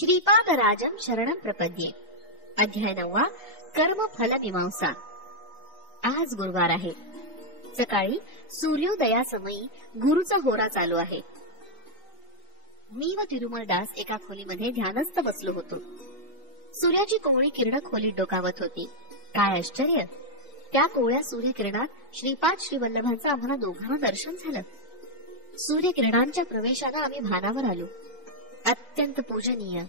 श्रीपादराजं शरणं प्रपद्ये. अध्याय 9. कर्म फल मीमांसा. आज गुरुवार आहे. सकाळी सूर्योदयासमयी गुरुचा होरा चालू आहे. मी व तिरुमलदास एका खोलीमध्ये ध्यानस्थ बसलो होतो. सूर्याची कोवळी किरण खोलीत डोकावत होती. काय आश्चर्य! त्या कोवळ्या सूर्यकिरणात श्रीपाद श्रीवल्लभांचं आम्हाला दोघांना दर्शन झालं. सूर्यकिरणांच्या प्रवेशानं आम्ही भानावर आलो. अत्यंत पूजनीय,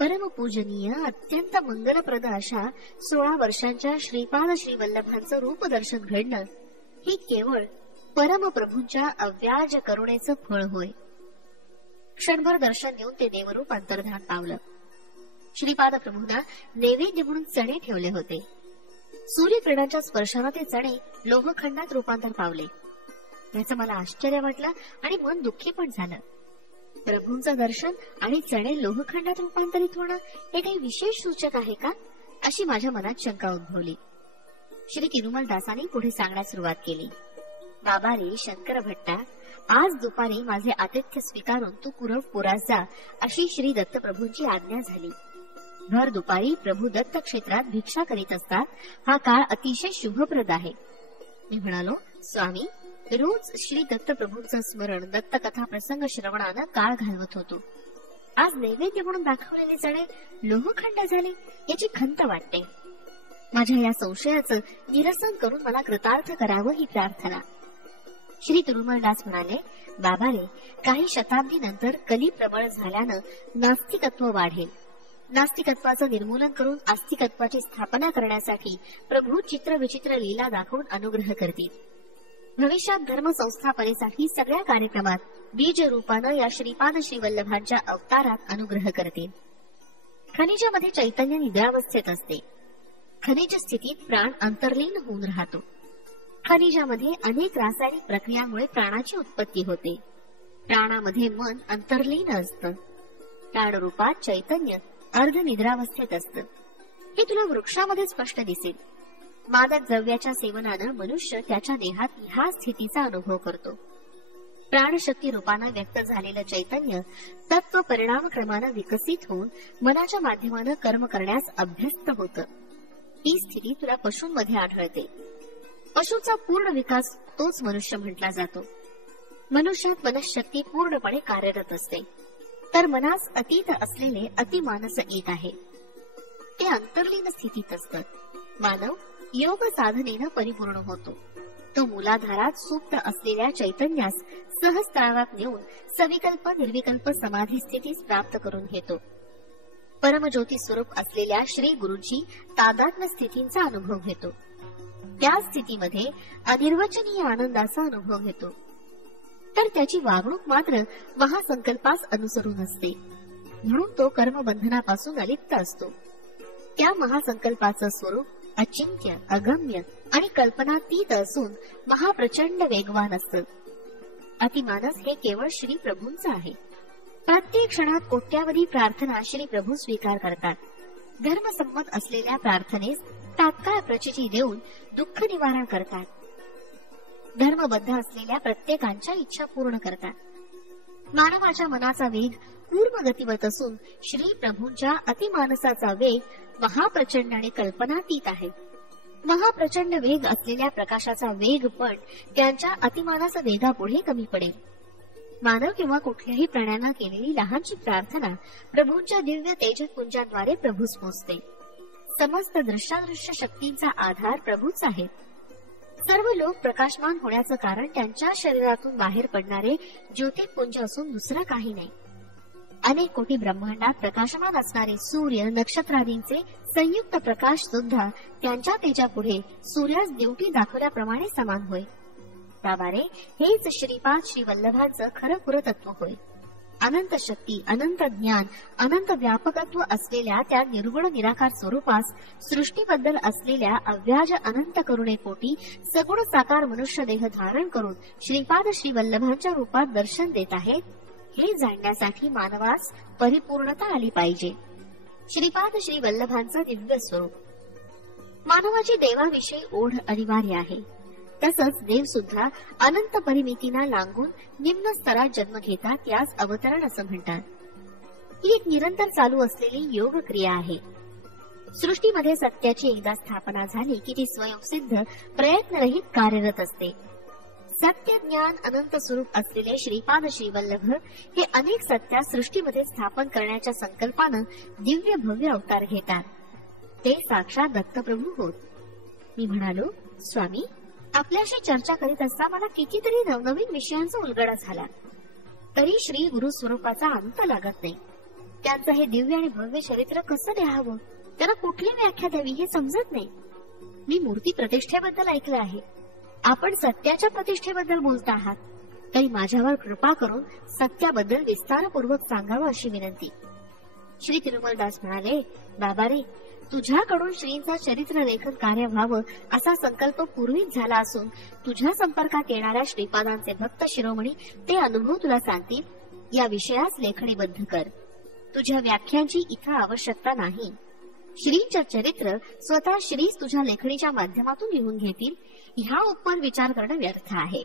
परमपूजनीय, अत्यंत मंगलप्रद अशा 16 वर्षांच्या श्रीपाद श्रीवल्लभांचं रूप दर्शन घडणं हे केवळ परमप्रभूंच्या अव्याज करुणेचं फळ होय. क्षणभर दर्शन देऊन ते देवरूप अंतर्धान पावलं. श्रीपाद प्रभूंना नैवेद्य म्हणून चणे ठेवले होते. सूर्यकिरणांच्या स्पर्शाने ते चणे लोहखंडात रूपांतर पावले. याचं मला आश्चर्य वाटलं आणि मन दुःखी पण झालं. प्रभूंचं दर्शन आणि चणे लोहखंडात रूपांतरित होणं हे काही विशेष सूचक आहे का, अशी माझ्या मनात शंका उद्भवली. श्री तिरुमलदासांनी पुढे सांगण्यास सुरुवात केली. बाबा रे शंकर भट्टा, आज दुपारी माझे आतिथ्य स्वीकारून तू पुरास जा, अशी श्री दत्तप्रभूंची आज्ञा झाली. भर दुपारी प्रभू दत्त क्षेत्रात भिक्षा करीत असतात. हा काळ अतिशय शुभप्रद आहे. मी म्हणालो, स्वामी, रोज श्री दत्तप्रभूंचं स्मरण, दत्तकथा प्रसंग श्रवणानं काळ घालवत होतो. आज नैवेद्य म्हणून दाखवलेले चणे लोहखंड झाले, याची खंत वाटते. माझ्या या संशयाचं निरसन करून मला कृतार्थ करावं ही प्रार्थना. श्री तिरुमलदास म्हणाले, बाबा रे, काही शताब्दीनंतर कली प्रबळ झाल्यानं नास्तिकत्व वाढेल. नास्तिकत्वाचं निर्मूलन करून आस्तिकत्वाची स्थापना करण्यासाठी प्रभू चित्र विचित्र लीला दाखवून अनुग्रह करतील. भविष्यात धर्म संस्थापनेसाठी सगळ्या कार्यक्रमात बीज रूपानं या श्रीपाद श्रीवल्लभांच्या अवतारात अनुग्रह करतील. खनिजामध्ये चैतन्य निद्रावस्थेत असते. खनिज स्थितीत प्राण अंतर्लीन होऊन राहतो. खनिजामध्ये अनेक रासायनिक प्रक्रियांमुळे प्राणाची उत्पत्ती होते. प्राणामध्ये मन अंतर्लीन असतं. प्राणरूपात चैतन्य अर्ध निद्रावस्थेत असतं. हे तुला वृक्षामध्ये स्पष्ट दिसेल. मादक द्रव्याच्या सेवनानं मनुष्य त्याच्या देहात ह्या स्थितीचा अनुभव करतो. प्राणशक्ती रूपानं व्यक्त झालेलं चैतन्य तत्व परिणाम क्रमानं विकसित होऊन मनाच्या माध्यमानं कर्म करण्यास अभ्यस्त होतं. ही स्थिती तुला पशूंमध्ये आढळते. पशूचा पूर्ण विकास तोच मनुष्य म्हटला जातो. मनुष्यात मनशक्ती पूर्णपणे कार्यरत असते, तर मनास अतीत असलेले अतिमानस येत आहे. ते अंतर्लीन स्थितीत असतं. मानव योग साधनेनं परिपूर्ण होतो. तो मूलाधारात सुप्त असलेल्या चैतन्यास सहस्त्रावात नेऊन सविकल्प निर्विकल्प समाधी स्थितीस प्राप्त करून घेतो. परमज्योती स्वरूप असलेल्या श्री गुरूंची तादात्म्य स्थितींचा अनुभव घेतो. त्या स्थितीमध्ये अनिर्वचनीय आनंदाचा अनुभव घेतो. तर त्याची वागणूक मात्र महासंकल्पास अनुसरून असते. म्हणून तो कर्मबंधनापासून अलिप्त असतो. त्या महासंकल्पाचं स्वरूप अचिंत्य, अगम्य आणि कल्पनातीत असून महाप्रचंड वेगवान असतं. अतिमानस हे केवळ श्री प्रभूंचं आहे. प्रत्येक क्षणात कोट्यावधी प्रार्थना श्री प्रभू स्वीकार करतात. धर्मसंमत असलेल्या प्रार्थनेस तात्काळ प्रचिती देऊन दुःख निवारण करतात. धर्मबद्ध असलेल्या प्रत्येकांच्या इच्छा पूर्ण करतात. मानवाच्या मनाचा वेग पूर्ण गतिवत असून श्री प्रभूंच्या अतिमानसाचा वेग महाप्रचंड आणि कल्पनातीत आहे. महाप्रचंड वेग असलेल्या प्रकाशाचा वेग पण त्यांच्या अतिमानस वेगापुढे कमी पडेल. मानव किंवा कुठल्याही प्राण्यानं केलेली लहानशी प्रार्थना प्रभूंच्या दिव्य तेजपुंजाद्वारे प्रभूस पोचते. समस्त दृश्यादृश्य शक्तींचा आधार प्रभूच आहे. सर्व लोक प्रकाशमान होण्याचं कारण त्यांच्या शरीरातून बाहेर पडणारे ज्योतिपुंज असून दुसरं काही नाही. अनेक कोटी ब्रह्मांडात प्रकाशमान असणारे सूर्य, नक्षत्रादींचे संयुक्त प्रकाश सुद्धा त्यांच्या तेजापुढे सूर्यास देवटी दाखवल्याप्रमाणे समान होय. बाबारे, हेच श्रीपाद श्रीवल्लभांचं खरं पुरतत्व होय. अनंत शक्ती, अनंत ज्ञान, अनंत व्यापकत्व असलेल्या त्या निर्गुण निराकार स्वरूपास सृष्टीबद्दल असलेल्या अव्याज अनंत करुणेपोटी सगुण साकार मनुष्य देह धारण करून श्रीपाद श्रीवल्लभांच्या रूपात दर्शन देत आहेत. हे जाणण्यासाठी मानवास परिपूर्णता आली पाहिजे. श्रीपाद श्रीवल्लभांचं दिव्य स्वरूप. मानवाची देवाविषयी ओढ अनिवार्य आहे. तसंच देव सुद्धा अनंत परिमितींना लांघून निम्न स्तरात जन्म घेतात. यास अवतरण असं म्हणतात. ही एक निरंतर चालू असलेली योग क्रिया आहे. सृष्टीमध्ये सत्याची एकदा स्थापना झाली की ती स्वयंसिद्ध प्रयत्नरहित कार्यरत असते. सत्य ज्ञान अनंत स्वरूप असलेले श्रीपाद श्रीवल्लभ हे अनेक सत्या सृष्टीमध्ये स्थापन करण्याच्या संकल्पानं दिव्य भव्य अवतार घेतात. ते साक्षात दत्तप्रभू होत. मी म्हणालो, स्वामी, आपल्याशी चर्चा करीत असता मला कितीतरी नवनवीन विषयांचा उलगडा झाला, तरी श्री गुरु स्वरूपाचा अंत लागत नाही. त्यांचं हे दिव्य आणि भव्य चरित्र कसं लिहावं, त्याला कुठली व्याख्या द्यावी हे समजत नाही. मी मूर्ती प्रतिष्ठेबद्दल ऐकलं आहे, आपण सत्याच्या प्रतिष्ठेबद्दल बोलता आहात, तरी माझ्यावर कृपा करून सत्याबद्दल विस्तारपूर्वक सांगावं अशी विनंती. श्री तिरुमलदास म्हणाले, बाबा रे, तुझ्याकडून श्रींचा चरित्र लेखन कार्य व्हावं असा संकल्प पूर्वीच झाला असून तुझ्या संपर्कात येणाऱ्या श्रीपादांचे भक्त शिरोमणी ते अनुभव तुला सांगतील. या विषयास लेखणीबद्ध कर. तुझ्या व्याख्यांची इथं आवश्यकता नाही. श्रींचे चरित्र स्वतः श्रीच तुझ्या लेखणीच्या माध्यमातून लिहून घेतील. ह्या उपर विचार करणं व्यर्थ आहे.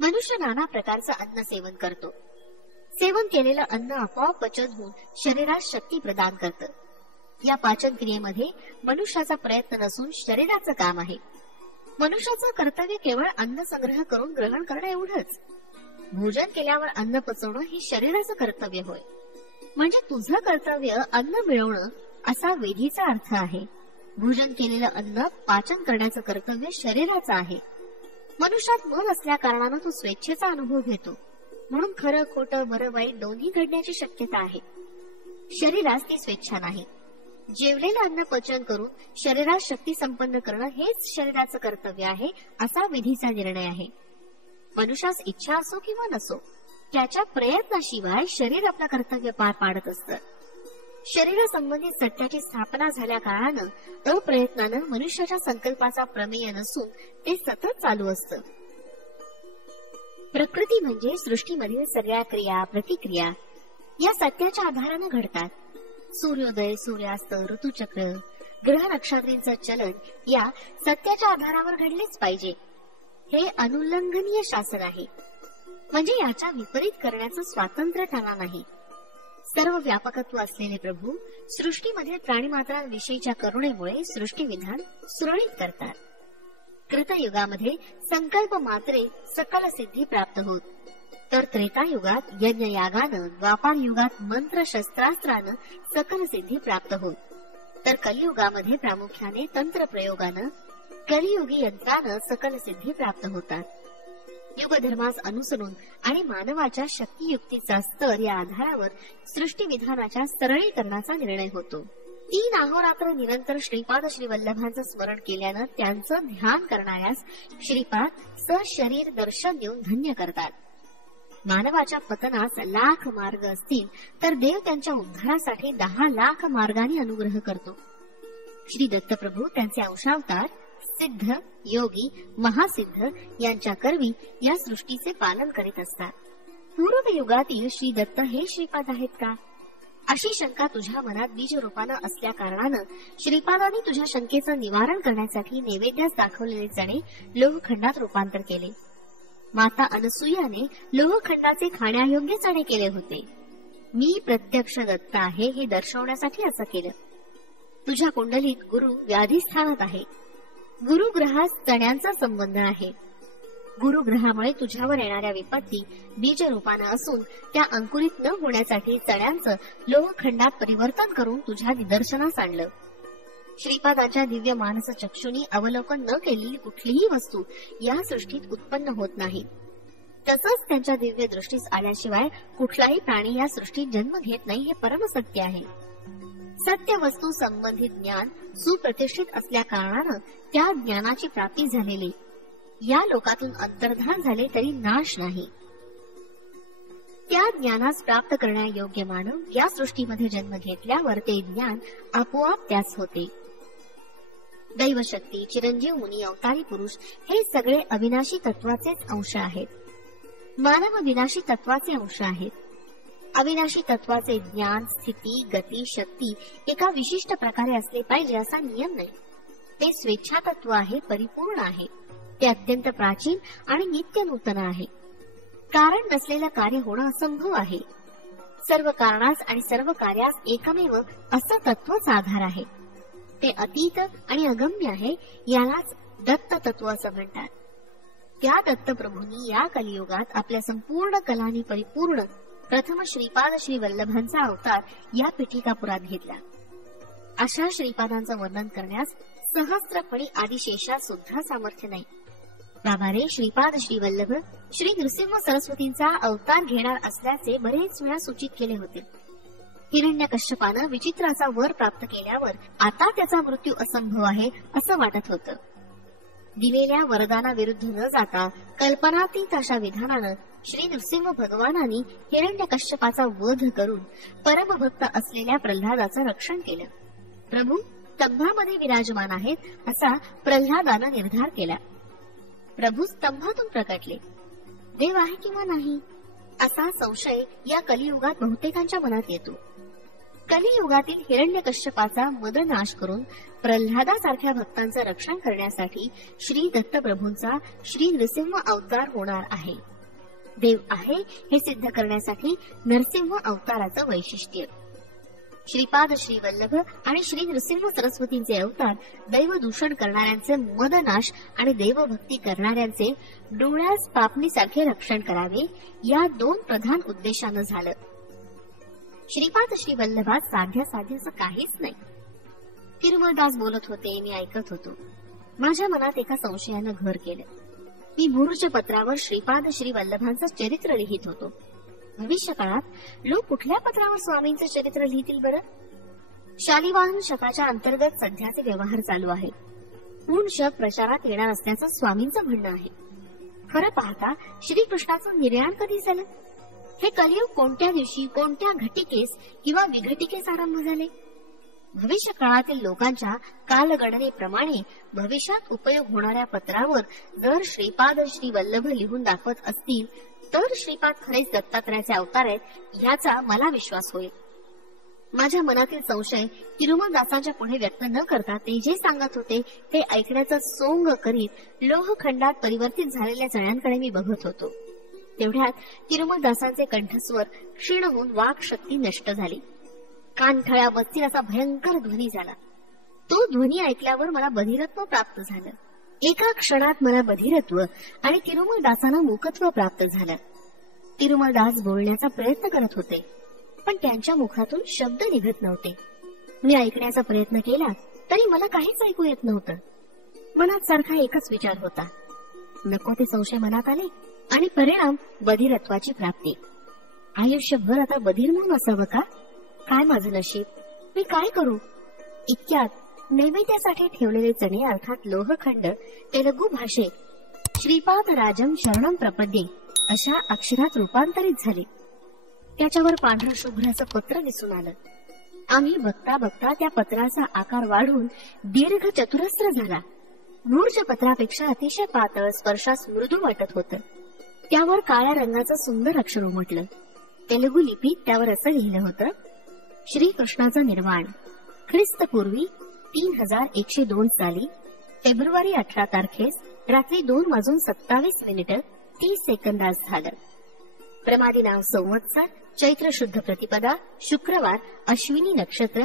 मनुष्य नाना प्रकारचं अन्न सेवन करतो. सेवन केलेलं अन्न आपोआप पचन होऊन शरीरास शक्ती प्रदान करतं. या पाचन क्रियेमध्ये मनुष्याचा प्रयत्न नसून शरीराचं काम आहे. मनुष्याचं कर्तव्य केवळ अन्न संग्रह करून ग्रहण करणं एवढंच. भोजन केल्यावर अन्न पचवणं हे शरीराचं कर्तव्य होय. म्हणजे तुझं कर्तव्य अन्न मिळवणं असा विधीचा अर्थ आहे. भोजन केलेलं अन्न पाचन करण्याचं कर्तव्य शरीराचं आहे. मनुष्यात मन असल्या कारणानं तो स्वेच्छेचा अनुभव घेतो, म्हणून खरं खोटं बरं वाईट दोन्ही घडण्याची शक्यता आहे. शरीरास ती स्वेच्छा नाही. जेवलेलं अन्न पचन करून शरीरास शक्ती संपन्न करणं हेच शरीराचं कर्तव्य आहे असा विधीचा निर्णय आहे. मनुष्यास इच्छा असो किंवा नसो, त्याच्या प्रयत्नाशिवाय शरीर आपलं कर्तव्य पार पाडत असतं. शरीरासंबंधित सत्याची स्थापना झाल्या कारणानं अप्रयत्नानं मनुष्याच्या संकल्पाचा प्रमेय नसून ते सतत चालू असतं. प्रकृती म्हणजे सृष्टीमधील सगळ्या क्रिया प्रतिक्रिया या सत्याच्या आधारानं घडतात. सूर्योदय, सूर्यास्त, ऋतुचक्र, ग्रह नक्षत्रांचं चलन या सत्याच्या आधारावर घडलेच पाहिजे. हे अनुल्लंघनीय शासन आहे. म्हणजे याच्या विपरीत करण्याचं स्वातंत्र्य त्यांना नाही. सर्व व्यापकत्व असलेले प्रभू सृष्टीमध्ये प्राणीमात्रांविषयीच्या करुणेमुळे सृष्टी विधान सुरळीत करतात. कृतयुगामध्ये संकल्प मात्रे सकल सिद्धी प्राप्त होत, तर त्रेतायुगात यज्ञ यागानं, द्वापार युगात मंत्र शस्त्रास्त्रानं सकल सिद्धी प्राप्त होत, तर कलियुगामध्ये प्रामुख्याने तंत्र प्रयोगानं, कलियुगी यंत्रानं सकल सिद्धी प्राप्त होतात. युगधर्मास अनुसरून आणि मानवाच्या शक्तियुक्तीचा स्तर या आधारावर सृष्टी विधानाच्या सरळीकरणाचा निर्णय होतो. 3 अहोरात्र निरंतर श्रीपाद श्रीवल्लभांचं स्मरण केल्यानं त्यांचं ध्यान करणाऱ्यास श्रीपाद सशरीर दर्शन देऊन धन्य करतात. मानवाच्या पतनास लाख मार्ग असतील तर देव त्यांच्या उद्धारासाठी 10 लाख मार्गाने अनुग्रह करतो. श्री दत्तप्रभू त्यांचे अंशावतार सिद्ध, योगी, महासिद्ध यांच्या करवी या सृष्टीचे पालन करीत असतात. पूर्व युगातील श्री दत्त हे श्रीपाद आहेत का, अशी शंका तुझ्या मनात बीज रूपानं असल्या कारणानं श्रीपादांनी तुझ्या शंकेचं निवारण करण्यासाठी नैवेद्यास दाखवलेले चणे लोहखंडात रूपांतर केले. माता अनसुयाने लोहखंडाचे खाण्यायोग्य चणे केले होते. मी प्रत्यक्ष दत्त आहे हे दर्शवण्यासाठी असं केलं. तुझ्या कुंडलीत गुरु व्याधिस्थानात आहे. गुरुग्रहास चण्यांचा संबंध आहे. गुरुग्रहामुळे तुझ्यावर येणाऱ्या विपत्ती बीज रूपानं असून त्या अंकुरित न होण्यासाठी चण्यांचं लोहखंडात परिवर्तन करून तुझ्या निदर्शनास आणलं. श्रीपादाच्या दिव्य मानस चक्षुनी अवलोकन न केलेली कुठलीही वस्तू या सृष्टीत उत्पन्न होत नाही. तसंच त्यांच्या दिव्य दृष्टीस आल्याशिवाय कुठलाही प्राणी या सृष्टीत जन्म घेत नाही हे परमसत्य आहे. सत्य वस्तू संबंधित ज्ञान सुप्रतिष्ठित असल्या कारणानं त्या ज्ञानाची प्राप्ती झालेली या लोकातून अंतर्धान झाले तरी नाश नाही. त्या ज्ञानास प्राप्त करण्यायोग्य मानव या सृष्टीमध्ये जन्म घेतल्यावर ते ज्ञान आपोआप त्यास होते. दैवशक्ती, चिरंजीव मुनी, अवतारी पुरुष हे सगळे अविनाशी तत्वाचेच अंश आहेत. मानव विनाशी तत्वाचे अंश आहेत. अविनाशी तत्वाचे ज्ञान, स्थिती, गती, शक्ती एका विशिष्ट प्रकारे असले पाहिजे असा नियम नाही. ते स्वेच्छा तत्व आहे, परिपूर्ण आहे. ते अत्यंत प्राचीन आणि नित्य नूतन आहे. कारण नसलेलं कार्य होणं असंभव आहे. सर्व कारणास आणि सर्व कार्यास एकमेव असं तत्वच आधार आहे. ते अतीत आणि अगम्य आहे. यालाच दत्त तत्व असं म्हणतात. त्या दत्तप्रभूंनी या कलियुगात आपल्या संपूर्ण कलांनी परिपूर्ण प्रथम श्रीपाद श्री वल्लभांचा अवतार या पिठिकापुरात घेतला. अशा श्रीपादांचं वर्णन करण्यास सहस्त्रफणी आदिशेषात सुद्धा सामर्थ्य नाही. बाबा रे, श्रीपाद श्री वल्लभ श्री नृसिंह सरस्वतींचा अवतार घेणार असल्याचे बरेच वेळा सूचित केले होते. हिरण्यकश्यपानं विचित्राचा वर प्राप्त केल्यावर आता त्याचा मृत्यू असंभव आहे असं वाटत होतं. दिलेल्या वरदानाविरुद्ध न जाता कल्पनातीत अशा विधानानं श्री नृसिंह भगवानांनी हिरण्यकश्यपाचा वध करून परमभक्त असलेल्या प्रल्हादाचं रक्षण केलं. प्रभू स्तंभामध्ये विराजमान आहेत असा प्रल्हादानं निर्धार केला. प्रभू स्तंभातून प्रकटले. देव आहे किंवा नाही असा संशय या कलियुगात बहुतेकांच्या मनात येतो. कलियुगातील हिरण्यकश्यपाचा मदनाश करून प्रल्हादासारख्या भक्तांचं रक्षण करण्यासाठी श्री दत्तप्रभूंचा श्री नृसिंह अवतार होणार आहे. देव आहे हे सिद्ध करण्यासाठी नरसिंह अवताराचं वैशिष्ट्य. श्रीपाद श्री वल्लभ आणि श्री नृसिंह सरस्वतींचे अवतार दैवदूषण करणाऱ्यांचे मदनाश आणि देवभक्ती करणाऱ्यांचे डोळ्यास पापणीसारखे रक्षण करावे या दोन प्रधान उद्देशानं झालं. श्रीपाद श्री वल्लभात साध्य असं काहीच नाही. तिरुमलदास बोलत होते, मी ऐकत होतो. माझ्या मनात एका संशयानं घर केलं. मी भूर्ज पत्रावर श्रीपाद श्री वल्लभांचं चरित्र लिहित होतो. भविष्य काळात लोक कुठल्या पत्रावर स्वामींचं चरित्र लिहितील बरं? शालिवाहन शकाच्या अंतर्गत सध्याचे व्यवहार चालू आहेत. पूर्ण शक प्रचारात येणार असल्याचं स्वामींचं म्हणणं आहे. खरं पाहता श्रीकृष्णाचं निर्याण कधी झालं? हे कलियुग कोणत्या दिवशी, कोणत्या घटिकेस किंवा विघटिकेस आरंभ झाले? भविष्य काळातील लोकांच्या कालगणनेप्रमाणे भविष्यात उपयोग होणाऱ्या पत्रावर जर श्रीपाद श्री वल्लभ लिहून दाखवत असतील तर श्रीपाद खरेच दत्तात्रयाचे अवतार आहेत याचा मला विश्वास होईल. माझ्या मनातील संशय तिरुमलदासांच्या पुढे व्यक्त न करता ते जे सांगत होते ते ऐकण्याचं सोंग करीत लोहखंडात परिवर्तित झालेल्या जळ्यांकडे मी बघत होतो. तेवढ्यात तिरुमलदासांचे कंठस्वर क्षीण होऊन वाक शक्ती नष्ट झाली. कानठळ्या बसतील असा भयंकर ध्वनी झाला. तो ध्वनी ऐकल्यावर मला बधिरत्व प्राप्त झालं. एका क्षणात मला बधिरत्व आणि तिरुमलदासांना मूकत्व प्राप्त झालं. तिरुमलदास बोलण्याचा प्रयत्न करत होते पण त्यांच्या मुखातून शब्द निघत नव्हते. मी ऐकण्याचा प्रयत्न केला तरी मला काहीच ऐकू येत नव्हतं. मनात सारखा एकच विचार होता. नको ते संशय मनात आले आणि परिणाम बधिरत्वाची प्राप्ती. आयुष्यभर आता बधिर म्हणून असावं का? काय माझं नशीब? मी काय करू? इतक्यात नैवेद्यासाठी ठेवलेले चणे अर्थात लोहखंड तेलुगू भाषेत श्रीपाद राजम शरणम प्रपद्ये अशा अक्षरात रूपांतरित झाले. त्याच्यावर पांढरं शुभ्र असं पत्र दिसून आलं. आम्ही बघता बघता त्या पत्राचा आकार वाढून दीर्घ चतुरस्र झाला. मूर्ज पत्रापेक्षा अतिशय पातळ, स्पर्शास मृदू वाटत होतं. त्यावर काळ्या रंगाचं सुंदर अक्षर उमटलं. तेलुगू लिपीत त्यावर असं लिहिलं होतं, श्रीकृष्णाचा निर्वाण ख्रिस्तपूर्वी 3102 साली फेब्रुवारी 18 तारखेस रात्री 2:27 झालं. प्रमादी नाव संवत्सर, चैत्र शुद्ध प्रतिपदा, शुक्रवार, अश्विनी नक्षत्र.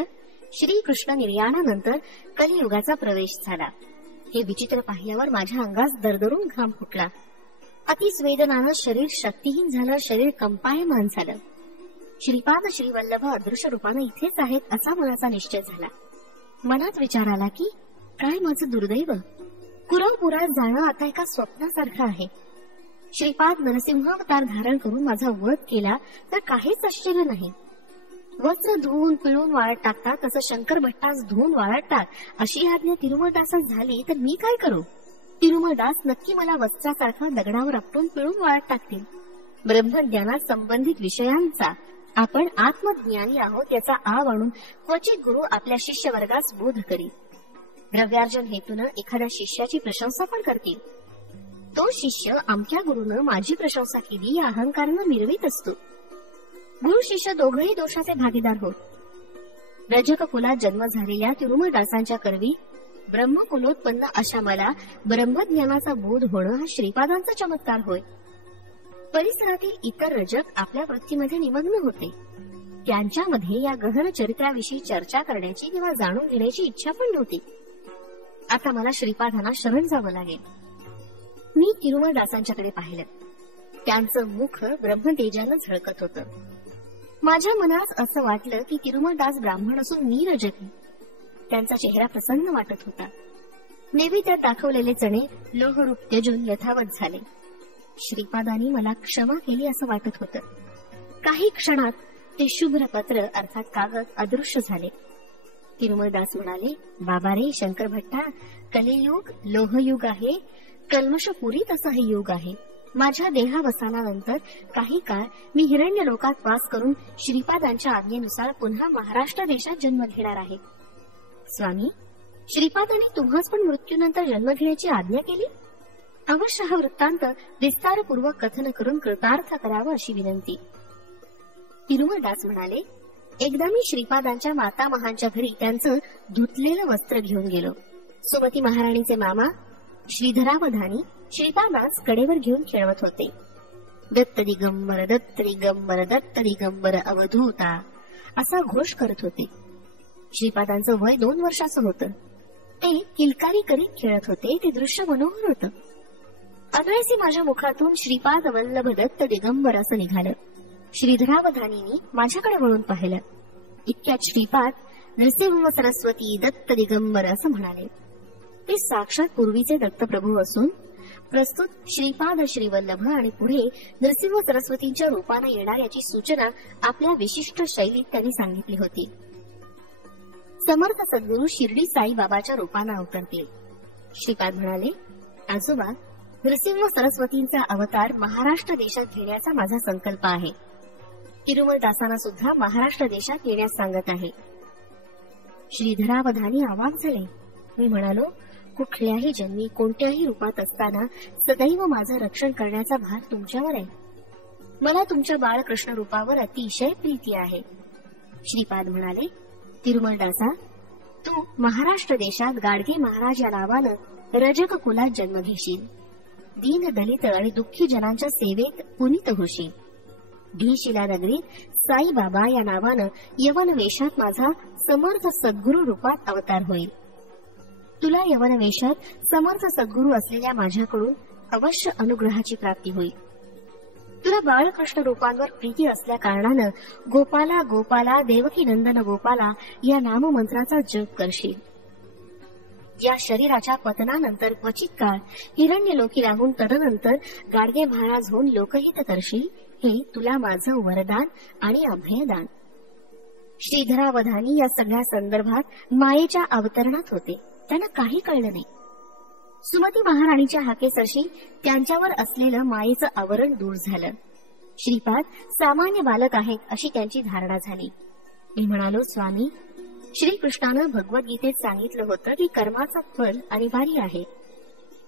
श्रीकृष्ण निर्याणानंतर कलियुगाचा प्रवेश झाला. हे विचित्र पाहिल्यावर माझ्या अंगास दरदरून घाम फुटला. अतिस्वेदनानं शरीर शक्तीहीन झालं, शरीर कंपायमान झालं. श्रीपाद श्री वल्लभ अदृश्य रूपानं इथेच आहेत असा मनाचा निश्चय झाला. मनात विचार आला की काय माझं दुर्दैव. कुरवपुरात जाणं आता एका स्वप्नासारखं आहे. श्रीपाद नरसिंहावतार धारण करून माझा वध केला तर काहीच आश्चर्य नाही. वस्त्र धुवून पिळून वाळत टाकतात तसं शंकर भट्टास धुवून वाळतात अशी आज्ञा तिरुमलदासास झाली तर मी काय करू? तिरुमलदास नक्की मला वस्त्रासारखा दगडावर आपटून पिळून वाळत टाकतील. ब्रह्मज्ञानात संबंधित विषयांचा आपण आत्मज्ञानी आहोत याचा आव आणून क्वचित गुरु आपल्या शिष्य वर्गास बोध करीत. द्रव्यार्जन हेतून एखाद्या शिष्याची प्रशंसा पण करतील. तो शिष्य आमच्या गुरुनं माझी प्रशंसा केली या अहंकारानं मिरवीत असतो. गुरु शिष्य दोघंही दोषाचे भागीदार होत. रजक कुलात जन्म झालेल्या तिरुमलदासांच्या करवी ब्रह्मकुलोत्पन्न अशा मला ब्रह्मज्ञानाचा बोध होणं हा श्रीपादांचा चमत्कार होय. परिसरातील इतर रजक आपल्या वृत्तीमध्ये निमग्न होते. त्यांच्यामध्ये या गहन चरित्राविषयी चर्चा करण्याची किंवा जाणून घेण्याची इच्छा पण नव्हती. आता मला श्रीपादांना शरण जावं लागेल. मी तिरुमलदासांच्याकडे पाहिलं. त्यांचं मुख ब्रह्मतेजानं झळकत होतं. माझ्या मनास असं वाटलं की तिरुमलदास ब्राह्मण असून मी रजकी. त्यांचा चेहरा प्रसन्न वाटत होता. नैवेद्यात दाखवलेले चणे लोहरूप त्यजून यथावत झाले. श्रीपादांनी मला क्षमा केली असं वाटत होतं. काही क्षणात ते शुभ्र पत्र अर्थात कागद अदृश्य झाले. तिरुमलदास म्हणाले, बाबा रे शंकर भट्टा, कलियुग लोहयुग आहे, कल्मषपुरीत असं हे युग आहे. माझ्या देहावसानानंतर काही काळ मी हिरण्य लोकात वास करून श्रीपादांच्या आज्ञेनुसार पुन्हा महाराष्ट्र देशात जन्म घेणार आहे. स्वामी, श्रीपादांनी तुम्हास पण मृत्यूनंतर जन्म घेण्याची आज्ञा केली? अवश्य हा वृत्तांत विस्तारपूर्वक कथन करून कृतार्थ करावं अशी विनंती. तिरुमलदास म्हणाले, एकदा मी श्रीपादांच्या मातामहांच्या घरी त्यांचं धुतलेलं वस्त्र घेऊन गेलो. सुमती महाराणीचे मामा श्रीधरावधानी श्रीपादास कडेवर घेऊन खेळवत होते. दत्त दिगंबर दत्त दिगंबर दत्त दिगंबर अवधूता असा घोष करत होते. श्रीपादांचं वय 2 वर्षाचं होतं. ते किलकारी करीत खेळत होते. ते दृश्य मनोहर होतं. अनायसे माझ्या मुखातून श्रीपाद वल्लभ दत्त दिगंबर असं निघालं. श्रीधरावधानींनी माझ्याकडे वळून पाहिलं. इतक्यात श्रीपाद नृसिंह सरस्वती दत्त दिगंबर असं म्हणाले. ते साक्षात पूर्वीचे दत्तप्रभू असून प्रस्तुत श्रीपाद श्रीवल्लभ आणि पुढे नृसिंह सरस्वतींच्या रूपाने येणार याची सूचना आपल्या विशिष्ट शैलीत त्यांनी सांगितली होती. समर्थ सद्गुरू शिर्डी साईबाबाच्या रूपाने अवतरतील. श्रीपाद म्हणाले, आजोबा, नृसिंह सरस्वतींचा अवतार महाराष्ट्र देशात घेण्याचा माझा संकल्प आहे. तिरुमलदासांना सुद्धा महाराष्ट्र देशात येण्यास सांगत आहे. श्रीधरावधानी अवाक झाले. मी म्हणालो, कुठल्याही जन्मी कोणत्याही रूपात असताना सदैव माझं रक्षण करण्याचा भार तुमच्यावर आहे. मला तुमच्या बाळकृष्ण रूपावर अतिशय प्रीती आहे. श्रीपाद म्हणाले, तिरुमलदासा, तू महाराष्ट्र देशात गाडगे महाराज या नावानं रजक कुलात जन्म घेशील. दीन दलित आणि दुःखी जनांच्या सेवेत पुनीत होशील. भीशिला नगरीत साईबाबा या नावानं यवन वेशात माझा समर्थ सद्गुरू रूपात अवतार होईल. तुला यवन वेशात समर्थ सद्गुरू असलेल्या माझ्याकडून अवश्य अनुग्रहाची प्राप्ती होईल. तुला बाळकृष्ण रूपांवर प्रीती असल्या कारणानं गोपाला गोपाला देवकी नंदन गोपाला या नाममंत्राचा जप करशील. या शरीराच्या पतनानंतर क्वचित काळ हिरण्य लोकी लागून तदनंतर गाडगे महाराज होऊन लोकहित करशील. हे तुला माझं वरदान आणि अभयदान. श्रीधरावधानी या सगळ्या संदर्भात मायेच्या अवतरणात होते. त्यांना काही कळलं नाही. सुमती महाराणीच्या हाकेसरशी त्यांच्यावर असलेलं मायेचं आवरण दूर झालं. श्रीपाद सामान्य बालक आहेत अशी त्यांची धारणा झाली. मी म्हणालो, स्वामी, श्रीकृष्णानं भगवद्गीतेत सांगितलं होतं की कर्माचं फल अनिवार्य आहे.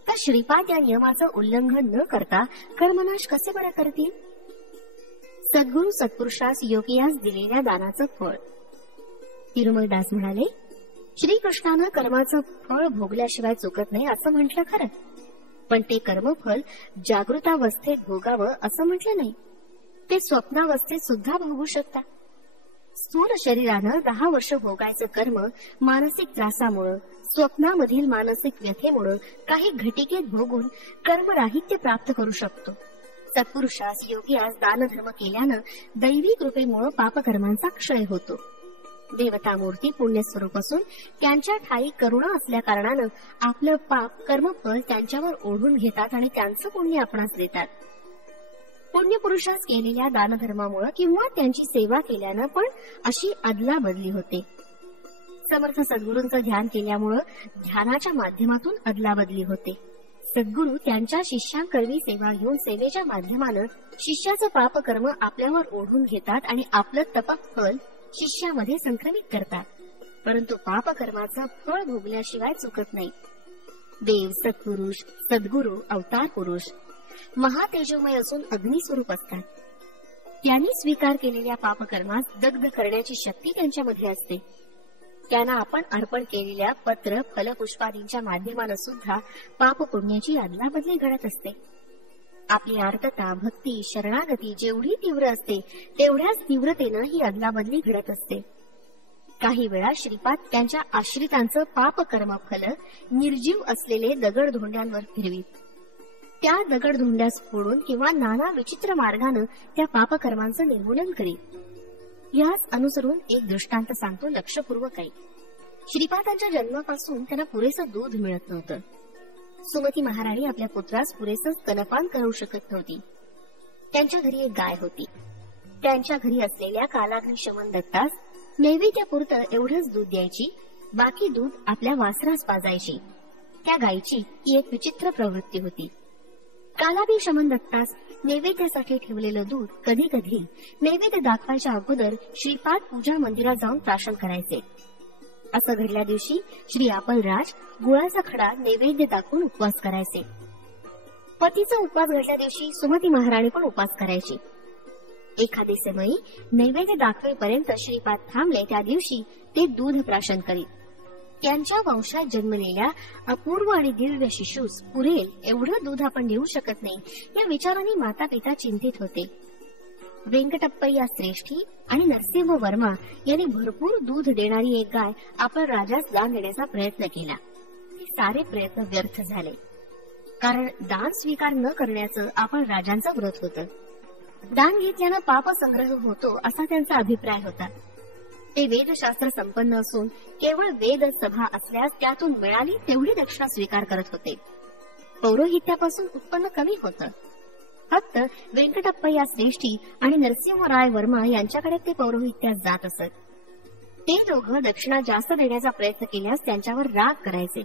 तर श्रीपाद या नियमाचं उल्लंघन न करता कर्मनाश कसे बरे करतील? सद्गुरू सत्पुरुषास योगियास दिलेल्या दानाचं फळ. तिरुमलदास म्हणाले, श्रीकृष्णानं कर्माचं फळ भोगल्याशिवाय चुकत नाही असं म्हटलं खरं, पण ते कर्मफल जागृतावस्थेत भोगावं असं म्हटलं नाही. ते स्वप्नावस्थेत सुद्धा भोगू शकतात. स्थूल शरीरानं 10 वर्ष भोगायचं कर्म मानसिक त्रासामुळं, स्वप्नामधील मानसिक व्यथेमुळं काही घटिकेत भोगून कर्मराहित्य प्राप्त करू शकतो. सत्पुरुषास योगियास दानधर्म केल्यानं दैवी कृपेमुळं पापकर्मांचा क्षय होतो. देवतामूर्ती पुण्यस्वरूप असून त्यांच्या ठाई करुणा असल्या कारणानं आपलं पाप कर्मफल त्यांच्यावर ओढून घेतात आणि त्यांचं पुण्य आपणास देतात. पुण्यपुरुषास केलेल्या दानधर्मामुळे किंवा त्यांची सेवा केल्यानं पण अशी अदला बदली होते. समर्थ सद्गुरूंचं ध्यान केल्यामुळं ध्यानाच्या माध्यमातून अदला बदली होते. सद्गुरू त्यांच्या शिष्यांकरवी सेवा घेऊन सेवेच्या माध्यमानं शिष्याचं पापकर्म आपल्यावर ओढून घेतात आणि आपलं तपफल शिष्यामध्ये संक्रमित करतात. परंतु पापकर्माचं फळ भोगल्याशिवाय चुकत नाही. देव, सत्पुरुष, सद्गुरू, अवतार पुरुष महातेजोमय असून अग्निस्वरूप असतात. त्यांनी स्वीकार केलेल्या पापकर्मास दग्ध करण्याची शक्ती त्यांच्यामध्ये असते. त्यांना आपण अर्पण केलेल्या पत्र, फल, पुष्पादींच्या माध्यमानं सुद्धा पाप पुण्याची अदलाबदली घडत असते. आपली आर्तता, भक्ती, शरणागती जेवढी तीव्र असते तेवढ्याच तीव्रतेनं ही अदलाबदली घडत असते. काही वेळा श्रीपाद त्यांच्या आश्रितांचं पाप कर्मफल निर्जीव असलेले दगडधोंड्यांवर फिरवीत. त्या दगडधोंड्यास फोडून किंवा नाना विचित्र मार्गानं त्या पापकर्मांचं निर्मूलन करीत. याच अनुसरून एक दृष्टांत सांगतो, लक्षपूर्वक ऐक. श्रीपादांच्या जन्मापासून त्यांना पुरेसं दूध मिळत नव्हतं. सुमती महाराणी आपल्या पुत्रास पुरेसं स्तनपान करू शकत नव्हती. त्यांच्या घरी एक गाय होती. त्यांच्या घरी असलेल्या कालाग्नी शमन दत्तास नैवेद्यापुरतं एवढंच दूध द्यायची, बाकी दूध आपल्या वासरास पाजायची. त्या गायीची ही एक विचित्र प्रवृत्ती होती. कालाग्नी शमन दत्तास नैवेद्यासाठी ठेवलेलं दूध कधी कधी नैवेद्य दाखवायच्या अगोदर श्रीपाद पूजा मंदिरात जाऊन प्राशन करायचे. असं घडल्या दिवशी श्री आपलराज गुळाचा खडा नैवेद्य दाखवून उपवास करायचे. पतीचा उपवास घडल्या दिवशी सुमती महाराणी पण उपवास करायची. एखादी समयी नैवेद्य दाखवेपर्यंत श्रीपाद थांबले त्या दिवशी ते दूध प्राशन करीत. त्यांच्या वंशात जन्मलेल्या अपूर्व आणि दिव्य शिशूस पुरेल एवढं दूध आपण देऊ शकत नाही या विचाराने माता पिता चिंतित होते. वेंकटप्पय्या श्रेष्ठी आणि नरसिंह वर्मा यांनी भरपूर दूध देणारी एक गाय आपण राजास दान देण्याचा प्रयत्न केला. ते सारे प्रयत्न व्यर्थ झाले, कारण दान स्वीकार न करण्याचं आपण राजांचं व्रत होतं. दान घेतल्यानं पाप संग्रह होतो असा त्यांचा अभिप्राय होता. ते वेदशास्त्र संपन्न असून केवळ वेद सभा असल्यास त्यातून मिळाली तेवढी दक्षिणा स्वीकार करत होते. पौरोहित्यापासून उत्पन्न कमी होतं. फक्त वेंकटप्पय्या श्रेष्ठी आणि नरसिंहराय वर्मा यांच्याकडे ते पौरोहित्यास जात असत. ते दोघं दक्षिणा जास्त देण्याचा प्रयत्न केल्यास त्यांच्यावर राग करायचे.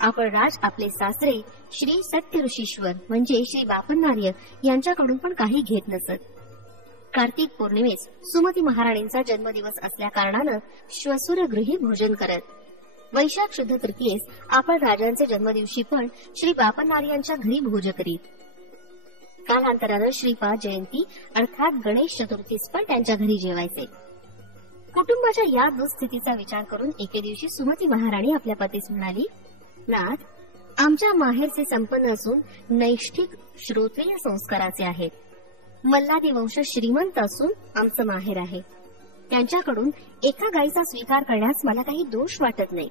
आपळराज आपले सासरे श्री सत्य ऋषीश्वर म्हणजे श्री बापन्नार्य यांच्याकडून पण काही घेत नसत. कार्तिक पौर्णिमेस सुमती महाराणींचा जन्मदिवस असल्या कारणानं श्वसुरगृही भोजन करत. वैशाख शुद्ध तृतीयेस आपळराजांचे जन्मदिवशी पण श्री बापन्नार्यांच्या घरी भोज करीत. कालांतरानं श्रीपाद जयंती अर्थात गणेश चतुर्थीस पण त्यांच्या घरी जेवायचे. कुटुंबाच्या या दुःस्थितीचा विचार करून एके दिवशी सुमती महाराणी आपल्या पतीस म्हणाली, नाथ, आमच्या माहेरचे संपन्न असून नैष्ठिक श्रोत्रिय संस्काराचे आहेत. मल्लादी वंश श्रीमंत असून आमचं माहेर आहे. त्यांच्याकडून एका गायीचा स्वीकार करण्यास मला काही दोष वाटत नाही.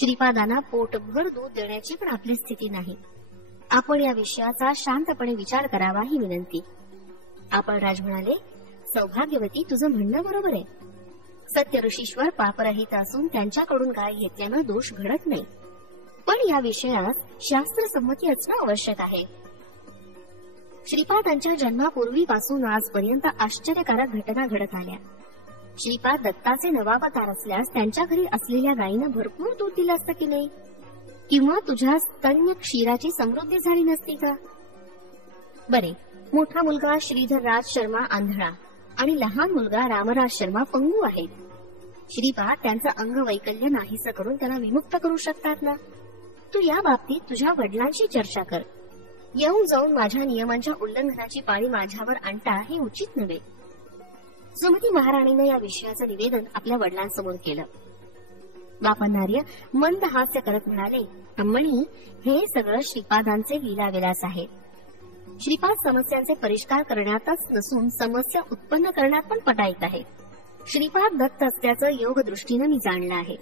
श्रीपादांना पोटभर दूध देण्याची पण आपली स्थिती नाही. आपण या विषयाचा शांतपणे विचार करावा ही विनंती. आपळराज म्हणाले, सौभाग्यवती, तुझं म्हणणं बरोबर आहे. सत्य ऋषीश्वर पापरहित असून त्यांच्याकडून गाय घेतल्यानं दोष घडत नाही. पण या विषयात शास्त्र संमती असणं आवश्यक आहे. श्रीपादांच्या जन्मापूर्वीपासून आजपर्यंत आश्चर्यकारक घटना घडत आल्या. श्रीपाद दत्ताचे नवावतार असल्यास त्यांच्या घरी असलेल्या गायीनं भरपूर दूध दिलं असतं की नाही? किंवा तुझ्या स्तन्य क्षीराची समृद्धी झाली नसती का? बरे, मोठा मुलगा श्रीधर राज शर्मा आंधळा आणि लहान मुलगा रामराज शर्मा पंगू आहेत. श्रीपाद त्यांचं अंग वैकल्य नाहीसं करून त्यांना विमुक्त करू शकतात ना? तू या बाबतीत तुझ्या वडिलांशी चर्चा कर. येऊन जाऊन माझ्या नियमांच्या उल्लंघनाची पाळी माझ्यावर आणता हे उचित नव्हे. सुमती महाराणीनं या विषयाचं निवेदन आपल्या वडिलांसमोर केलं. बापन्नार्य मंद हास्य करत म्हणाले, अम्मणी, हे सगळं श्रीपादांचे लीलाविलास आहे. श्रीपाद समस्यांचे परिष्कार करण्यातच नसून समस्या उत्पन्न करण्यात पण पटाईत आहे. श्रीपाद दत्त असल्याचं योग दृष्टीनं मी जाणलं आहे.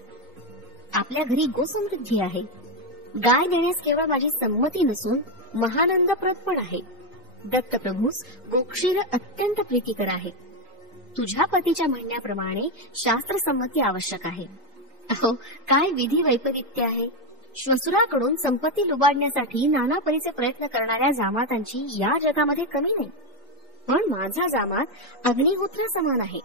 आपल्या घरी गोसमृद्धी आहे. गाय देण्यास केवळ माझी संमती नसून महानंदप्रद पण आहे. दत्तप्रभूस गोक्षीर अत्यंत प्रीतिकर आहे. तुझ्या पतीच्या म्हणण्याप्रमाणे शास्त्रसंमती आवश्यक आहे. अहो, काय विधी वैपरीत्य आहे. श्वसुराकडून संपत्ती लुबाडण्यासाठी नाना परीचे प्रयत्न करणाऱ्या जामातांची या जगामध्ये कमी नाही. पण माझा जामात अग्निहोत्र समान आहे.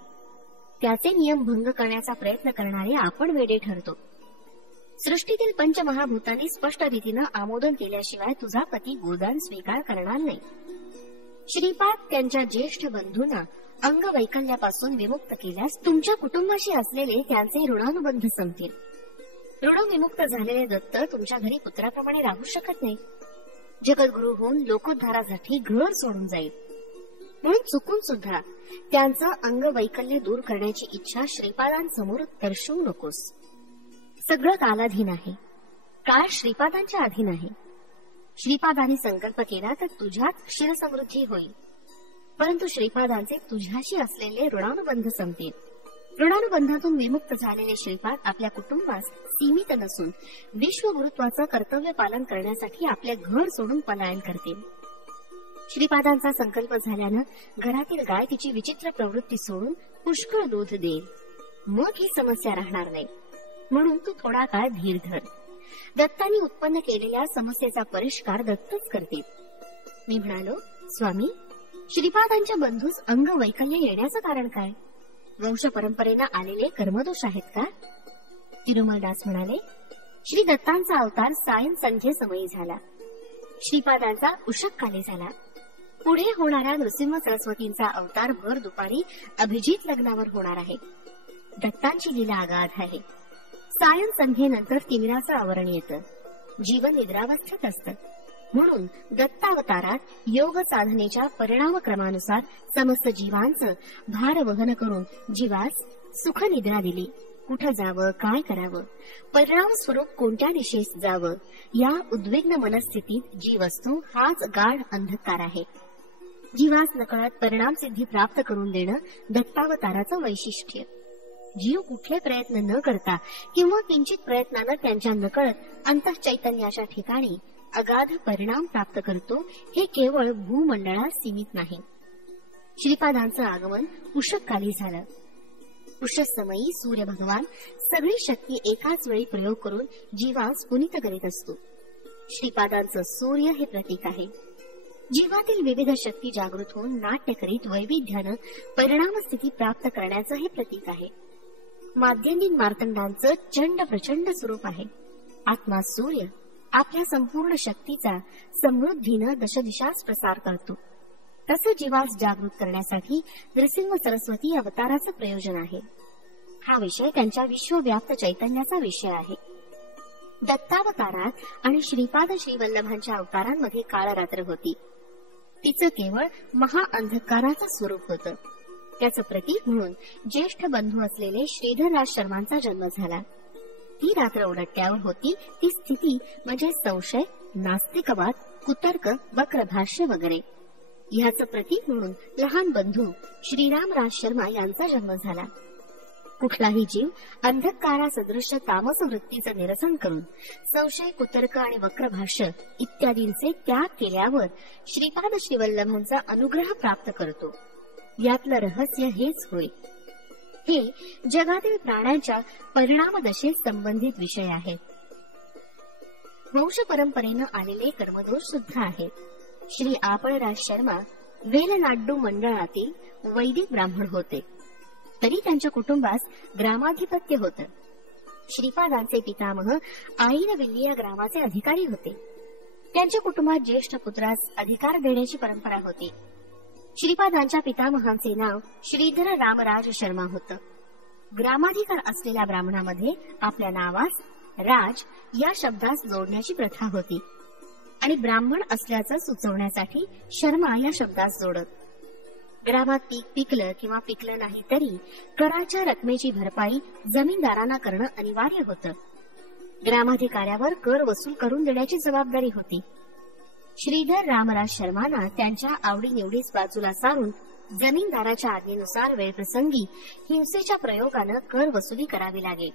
त्याचे नियम भंग करण्याचा प्रयत्न करणारे आपण वेडे ठरतो. सृष्टीतील पंचमहाभूतांनी स्पष्ट रीतीनं आमोदन केल्याशिवाय तुझा पती गोदान स्वीकार करणार नाही. श्रीपाद त्यांच्या ज्येष्ठ बंधूंना अंग वैकल्यापासून विमुक्त केल्यास तुमच्या कुटुंबाशी असलेले त्यांचे ऋणानुबंध संपतील. ऋणविमुक्त झालेले दत्त तुमच्या घरी पुत्राप्रमाणे राहू शकत नाही. जगद्गुरु होऊन लोकोद्धारासाठी घर सोडून जाईल. म्हणून चुकून सुद्धा त्यांचं अंग वैकल्य दूर करण्याची इच्छा श्रीपादांसमोर दर्शवू नकोस. सगळं कालाधीन आहे. काळ श्रीपादांच्या अधीन आहे. श्रीपादांनी संकल्प केला तर तुझ्यात क्षीरसमृद्धी होईल, परंतु श्रीपादांचे तुझ्याशी असलेले ऋणानुबंध संपतील. ऋणानुबंधातून विमुक्त झालेले श्रीपाद आपल्या कुटुंबास सीमित नसून विश्वगुरुत्वाचं कर्तव्य पालन करण्यासाठी आपले घर सोडून पलायन करतील. श्रीपादांचा संकल्प झाल्यानं घरातील गाय तिची विचित्र प्रवृत्ती सोडून पुष्कळ दूध देईल. मग ही समस्या राहणार नाही. म्हणून तू थोडा काळ धीर धर. दत्तांनी उत्पन्न केलेल्या समस्येचा परिष्कार दत्तच करतील. मी म्हणालो, स्वामी, श्रीपादांच्या बंधूस अंग वैकल्य येण्याचं कारण काय? वंश परंपरेनं आलेले कर्मदोष आहेत का? तिरुमलदास म्हणाले, श्री दत्तांचा अवतार सायं संध्ये समयी झाला. श्रीपादांचा उषक्काली झाला. पुढे होणाऱ्या नृसिंह सरस्वतींचा अवतार भर दुपारी अभिजित लग्नावर होणार आहे. दत्तांची लीला अगाध आहे. सायं संध्येनंतर तिमिराचं आवरण येतं. जीवन निद्रावस्थेत असतं. म्हणून दत्तावतारात योग साधनेच्या परिणामक्रमानुसार समस्त जीवांचं भार वहन करून जीवास सुख निद्रा दिली. कुठं जावं, काय करावं, परिणाम स्वरूप कोणत्या दिशेस जावं, या उद्विग्न मनस्थितीत जीव असतो हाच गाढ अंधकार आहे. जीवास नकळत परिणाम सिद्धी प्राप्त करून देणं दत्तावताराचं वैशिष्ट्य. जीव कुठले प्रयत्न न करता किंवा किंचित प्रयत्नानं त्यांच्या नकळत अंतःचैतन्याच्या ठिकाणी अगाध परिणाम प्राप्त करतो, हे केवळ भूमंडळात सीमित नाही. श्रीपादांचं आगमन उषक्काली झालं. उषसमयी सूर्य भगवान सगळी शक्ती एकाच वेळी प्रयोग करून जीवास पुनीत करीत असतो. श्रीपादांचं सूर्य हे प्रतीक आहे. जीवातील विविध शक्ती जागृत होऊन नाट्य करीत वैविध्यानं परिणाम स्थिती प्राप्त करण्याचं हे प्रतीक आहे. माध्यंदिन मार्तंडांचं चंड प्रचंड स्वरूप आहे. आत्मा सूर्य आपल्या संपूर्ण शक्तीचा समृद्धीनं दशदिशास प्रसार करतो. तसं जीवास जागृत करण्यासाठी नृसिंह सरस्वती अवताराचं प्रयोजन आहे. हा विषय त्यांच्या विश्वव्याप्त चैतन्याचा विषय आहे. दत्तावतारात आणि श्रीपाद श्रीवल्लभांच्या अवतारांमध्ये काळरात्र होती. तिचं केवळ महाअंधकाराचं स्वरूप होतं. त्याचं प्रतीक म्हणून ज्येष्ठ बंधू असलेले श्रीधरराज शर्मांचा जन्म झाला. ती रात्र उलटल्यावर होती ती स्थिती म्हणजे संशय, नास्तिकवाद, कुतर्क, वक्रभाष्य वगैरे. ह्याचं प्रतीक म्हणून लहान बंधू श्रीरामराज शर्मा यांचा जन्म झाला. कुठलाही जीव अंधकारासदृश्य तामस वृत्तीचं निरसन करून संशय, कुतर्क आणि वक्रभाष्य इत्यादींचे त्याग केल्यावर श्रीपाद श्रीवल्लभांचा अनुग्रह प्राप्त करतो. यातलं रहस्य हेच होय. हे जगातील प्राण्यांच्या परिणामदशेस संबंधित विषय आहेत. वंश परंपरेनं आलेले कर्मदोष सुद्धा आहेत. श्री आपळराज शर्मा वेलनाड्डू मंडळातील वैदिक ब्राह्मण होते, तरी त्यांच्या कुटुंबास ग्रामाधिपत्य होतं. श्रीपादांचे पितामह आईरविल्ली या ग्रामाचे अधिकारी होते. त्यांच्या कुटुंबात ज्येष्ठ पुत्रास अधिकार देण्याची परंपरा होती. श्रीपादांच्या पितामहांचे नाव श्रीधर रामराज शर्मा होतं. ग्रामाधिकार असलेल्या ब्राह्मणामध्ये आपल्या नावास राज या शब्दास जोडण्याची प्रथा होती आणि ब्राह्मण असल्याचं सुचवण्यासाठी शर्मा या शब्दास जोडत. ग्रामात पीक पिकलं किंवा पिकलं नाही तरी कराच्या रकमेची भरपाई जमीनदारांना करणं अनिवार्य होतं. ग्रामाधिकाऱ्यावर कर वसूल करून देण्याची जबाबदारी होती. श्रीधर रामराज शर्मांना त्यांच्या आवडीनिवडीस बाजूला सारून जमीनदाराच्या आज्ञेनुसार वेळप्रसंगी हिंसेच्या प्रयोगानं कर वसुली करावी लागेल.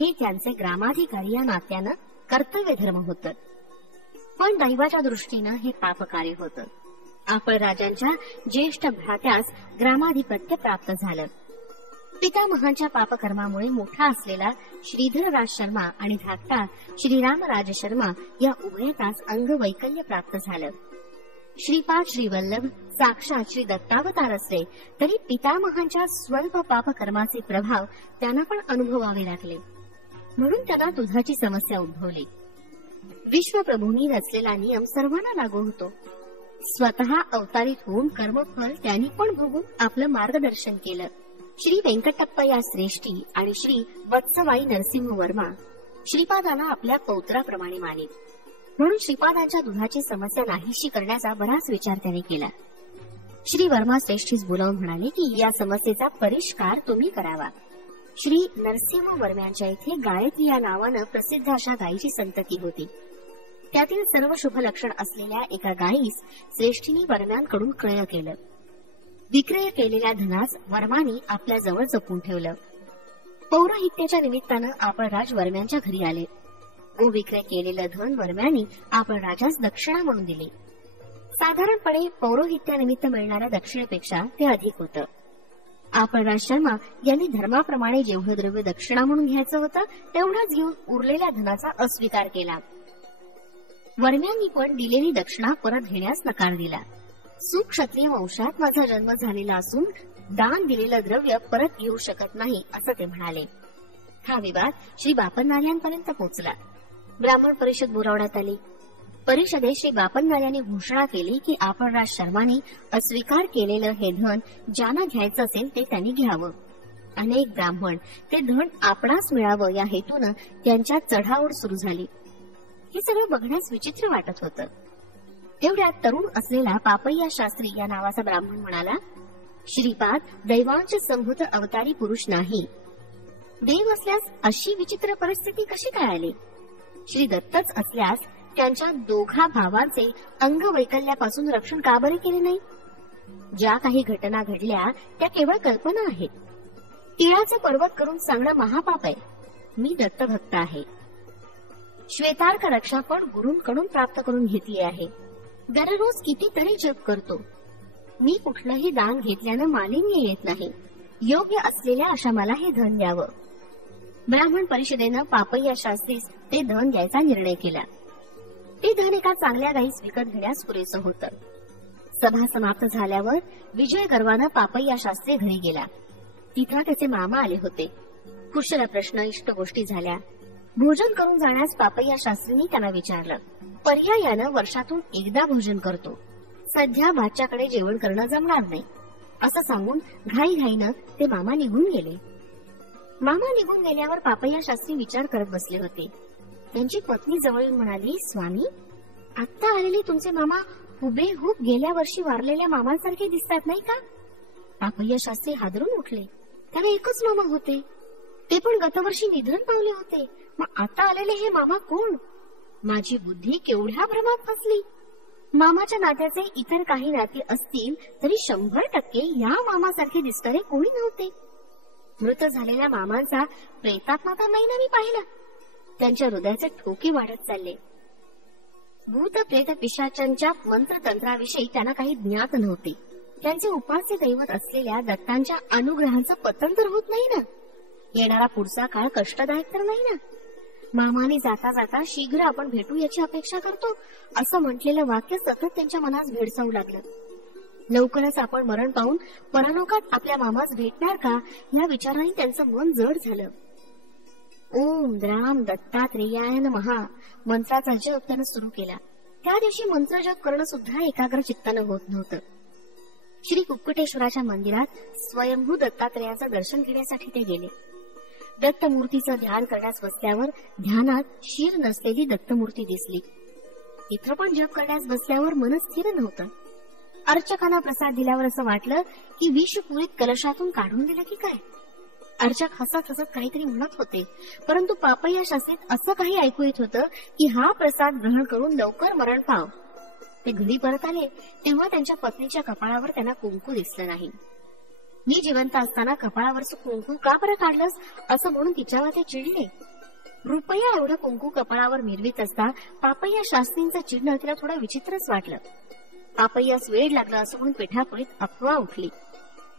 हे त्यांचे ग्रामाधिकारी या नात्यानं कर्तव्य धर्म होतं. पण दैवाच्या दृष्टीनं हे पापकार्य होतं. आपळराजांच्या ज्येष्ठ भ्रात्यास ग्रामाधिपत्य प्राप्त झालं. पितामहांच्या पापकर्मामुळे मोठा असलेला श्रीधरराज शर्मा आणि धाकटा श्रीरामराज शर्मा या उभयतास अंगवैकल्य प्राप्त झालं. श्रीपाद श्रीवल्लभ साक्षात श्री दत्तावतार असले तरी पितामहांच्या स्वल्प पापकर्माचे प्रभाव त्यांना पण अनुभवावे लागले. म्हणून त्यांना दुधाची समस्या उद्भवली. विश्वप्रभूंनी रचलेला नियम सर्वांना लागू होतो. स्वतः अवतारित होऊन कर्मफल त्यांनी पण भोगून आपलं मार्गदर्शन केलं. श्री व्यंकटप्पया श्रेष्ठी आणि श्री वत्सवाई नरसिंह वर्मा श्रीपादांना आपल्या पौत्राप्रमाणे मानित. म्हणून श्रीपादांच्या दुधाची समस्या नाहीशी करण्याचा बराच विचार त्यांनी केला. श्री वर्मा श्रेष्ठीस बोलावून म्हणाले की या समस्येचा परिष्कार तुम्ही करावा. श्री नरसिंह वर्म्यांच्या इथे गायत्री या नावानं प्रसिद्ध अशा गायीची संतती होती. त्यातील सर्व शुभ लक्षण असलेल्या एका गायीस श्रेष्ठीने वर्म्यांकडून क्रय केलं. विक्रय केलेल्या धनास वर्मांनी आपल्या जवळ जपून ठेवलं. पौरोहित्याच्या निमित्तानं आपळराज वर्म्यांच्या घरी आले. विक्रय केलेलं धन वर्म्यांनी आपळराजास दक्षिणा म्हणून दिले. साधारणपणे पौरोहित्यानिमित्त मिळणाऱ्या दक्षिणेपेक्षा ते अधिक होतं. आपळराज शर्मा यांनी धर्माप्रमाणे जेवढं द्रव्य दक्षिणा म्हणून घ्यायचं होतं तेवढंच घेऊन उरलेल्या धनाचा अस्वीकार केला. वर्म्यांनी पण दिलेली दक्षिणा परत घेण्यास नकार दिला. सुक्षत्रिय वंशात माझा जन्म झालेला असून दान दिलेलं द्रव्य परत येऊ शकत नाही असं ते म्हणाले. हा विवाद श्री बापन्नार्यांपर्यंत पोहोचला. ब्राह्मण परिषद बोलावण्यात आली. परिषदेत श्री बापन्नार्यांनी घोषणा केली की आपळराज शर्माने अस्वीकार केलेलं हे धन ज्यांना घ्यायचं असेल ते त्यांनी घ्यावं. अनेक ब्राह्मण ते धन आपणास मिळावं या हेतूनं त्यांच्यात चढाओढ सुरू झाली. हे सगळं बघण्यास विचित्र वाटत होतं. तेवढ्यात तरुण असलेला पापय्या शास्त्री या नावाचा ब्राह्मण म्हणाला, श्रीपाद दैवांश संभूत अवतारी पुरुष नाही. देव असल्यास अशी विचित्र परिस्थिती कशी काय आली? श्री दत्तच असल्यास त्यांच्या दोघा भावांचे अंगवैकल्यापासून रक्षण का बरे केले नाही? ज्या काही घटना घडल्या त्या केवळ कल्पना आहेत. तिळाचं पर्वत करून सांगणं महापाप आहे. मी दत्तभक्त आहे. श्वेतार्क रक्षा पण गुरूंकडून प्राप्त करून घेतली आहे. दररोज कितीतरी जप करतो. मी कुठलंही दान घेतल्यानं मालिन्य येत नाही. योग्य असलेल्या अशा मला हे धन द्यावं. ब्राह्मण परिषदेनं पापय्या शास्त्रीस ते धन द्यायचा निर्णय केला. ते धन एका चांगल्या गाईस विकत घेण्यास पुरेसं होतं. सभा समाप्त झाल्यावर विजय गर्वानं पापय्या शास्त्री घरी गेला. तिथं त्याचे मामा आले होते. कुशल प्रश्न इष्ट गोष्टी झाल्या. भोजन करून जाण्यास पापय्या शास्त्रींनी त्यांना विचारलं. पर्यायानं वर्षातून एकदा भोजन करतो. सध्या भाच्याकडे जेवण करणं जमणार नाही असं सांगून घाईघाईनं ते मामा निघून गेले. मामा निघून गेल्यावर पापय्या शास्त्री विचार करत बसले होते. त्यांची पत्नी जवळ येऊन म्हणाली, स्वामी आत्ता आलेले तुमचे मामा हुबेहूब गेल्या वर्षी वारलेल्या मामांसारखे दिसतात नाही का? पापय्या शास्त्री हादरून उठले. त्यांना एकच मामा होते. ते पण गतवर्षी निधन पावले होते. मग आता आलेले हे मामा कोण? माझी बुद्धी केवढ्या भ्रमात फसली. मामाच्या नात्याचे इतर काही नाते असतील तरी 100% या मामासारखे दिसणारे कोणी नव्हते. मृत झालेल्या मामांचा प्रेतात्मा तर नाही ना मी पाहिला. त्यांच्या हृदयाचे ठोके वाढत चालले. भूत प्रेत पिशाचांच्या मंत्रतंत्राविषयी त्यांना काही ज्ञात नव्हते. त्यांचे उपास्य दैवत असलेल्या दत्तांच्या अनुग्रहांचं पतन तर होत नाही ना. येणारा पुढचा काळ कष्टदायक तर नाही ना. मामाने जाता जाता शीघ्र आपण भेटू याची अपेक्षा करतो असं म्हटलेलं वाक्य सतत त्यांच्या मनास भेडसावू लागलं. लवकरच आपण मरण पाहून परलोकात आपल्या मामास भेटणार का या विचाराने त्यांचं मन जड झालं. ओम द्राम दत्तात्रेयाय नमः मंत्राचा जप त्यानं सुरू केला. त्या दिवशी मंत्र जप करणं सुद्धा एकाग्र चित्तानं होत नव्हतं. श्री कुक्कुटेश्वराच्या मंदिरात स्वयंभू दत्तात्रेयाचं दर्शन घेण्यासाठी ते गेले. दत्तमूर्तीचं ध्यान करण्यास बसल्यावर ध्यानात शीर नसलेली दत्तमूर्ती दिसली. इथं पण जप करण्यास बसल्यावर मन स्थिर नव्हतं. अर्चकांना प्रसाद दिल्यावर असं वाटलं की विष पुरीत कलशातून काढून दिलं की काय. अर्चक हसत हसत काहीतरी म्हणत होते, परंतु पापय्या शास्त्रीत असं काही ऐकू येत होतं की हा प्रसाद ग्रहण करून लवकर मरण पाव. ते घरी परत आले तेव्हा त्यांच्या पत्नीच्या कपाळावर त्यांना कुंकू दिसलं नाही. मी जिवंत असताना कपाळावरचं कुंकू का बरं काढलंस असं म्हणून तिच्यावर ते चिडले. रुपया एवढं कुंकू कपाळावर मिरवीत असता पापय्या शास्त्रींचं चिडणं तिला थोडं विचित्रच वाटलं. पापय्यास वेळ लागला असं म्हणून पिठापुरीत अफवा उठली.